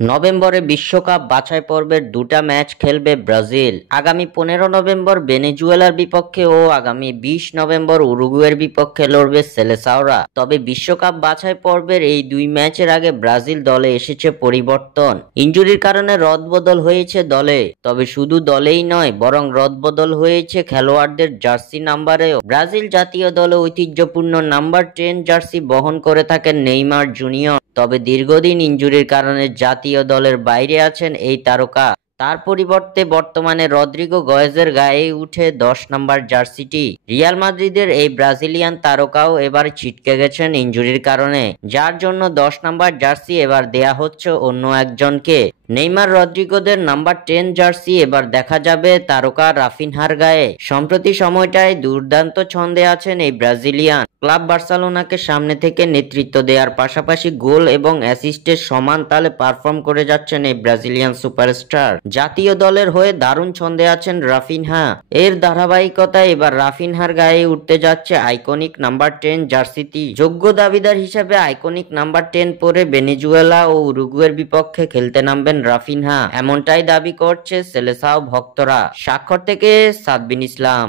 নভেম্বরে বিশ্বকাপ বাছাই পর্বের দুটা ম্যাচ খেলবে ব্রাজিল। আগামী 15 নভেম্বর ভেনেজুয়েলার বিপক্ষে ও আগামী 20 নভেম্বর উরুগুয়ের বিপক্ষে লড়বে সেলেসাওরা। তবে বিশ্বকাপ বাছাই পর্বের এই দুই ম্যাচের আগে ব্রাজিল দলে এসেছে পরিবর্তন। ইনজুরির কারণে রদবদল হয়েছে দলে। তবে শুধু দলেই নয়, বরং রদবদল হয়েছে খেলোয়াড়দের জার্সি নাম্বারেও। ব্রাজিল জাতীয় দলে ঐতিহ্যপূর্ণ নাম্বার 10 জার্সি বহন করে থাকেন নেইমার জুনিয়র। তবে দীর্ঘদিন ইনজুরির কারণে জাতীয় দলের বাইরে আছেন এই তারকা। তার পরিবর্তে বর্তমানে রদ্রিগো গয়েজের গায়েই উঠে 10 নম্বর জার্সিটি। রিয়াল মাদ্রিদের এই ব্রাজিলিয়ান তারকাও এবার ছিটকে গেছেন ইনজুরির কারণে, যার জন্য 10 নম্বর জার্সি এবার দেয়া হচ্ছে অন্য একজনকে। নেইমার রদ্রিগোদের নাম্বার 10 জার্সি এবার দেখা যাবে তারকা রাফিনহার গায়ে। সম্প্রতি সময়টায় দুর্দান্ত ছন্দে আছেন এই ব্রাজিলিয়ান। ক্লাব বার্সেলোনাকে সামনে থেকে নেতৃত্ব দেওয়ার পাশাপাশি গোল এবং অ্যাসিস্টের সমান তালে পারফর্ম করে যাচ্ছেন এই ব্রাজিলিয়ান সুপারস্টার। জাতীয় দলের হয়ে দারুণ ছন্দে আছেন রাফিনহা। এর ধারাবাহিকতায় এবার রাফিনহার গায়ে উঠতে যাচ্ছে আইকনিক নাম্বার 10 জার্সিটি। যোগ্য দাবিদার হিসেবে আইকনিক নাম্বার 10 পরে ভেনেজুয়েলা ও উরুগুয়ের বিপক্ষে খেলতে নামবেন রাফিনহা, এমনটাই দাবি করছে সেলেসাও ভক্তরা। স্বাক্ষর থেকে সাদবিন ইসলাম।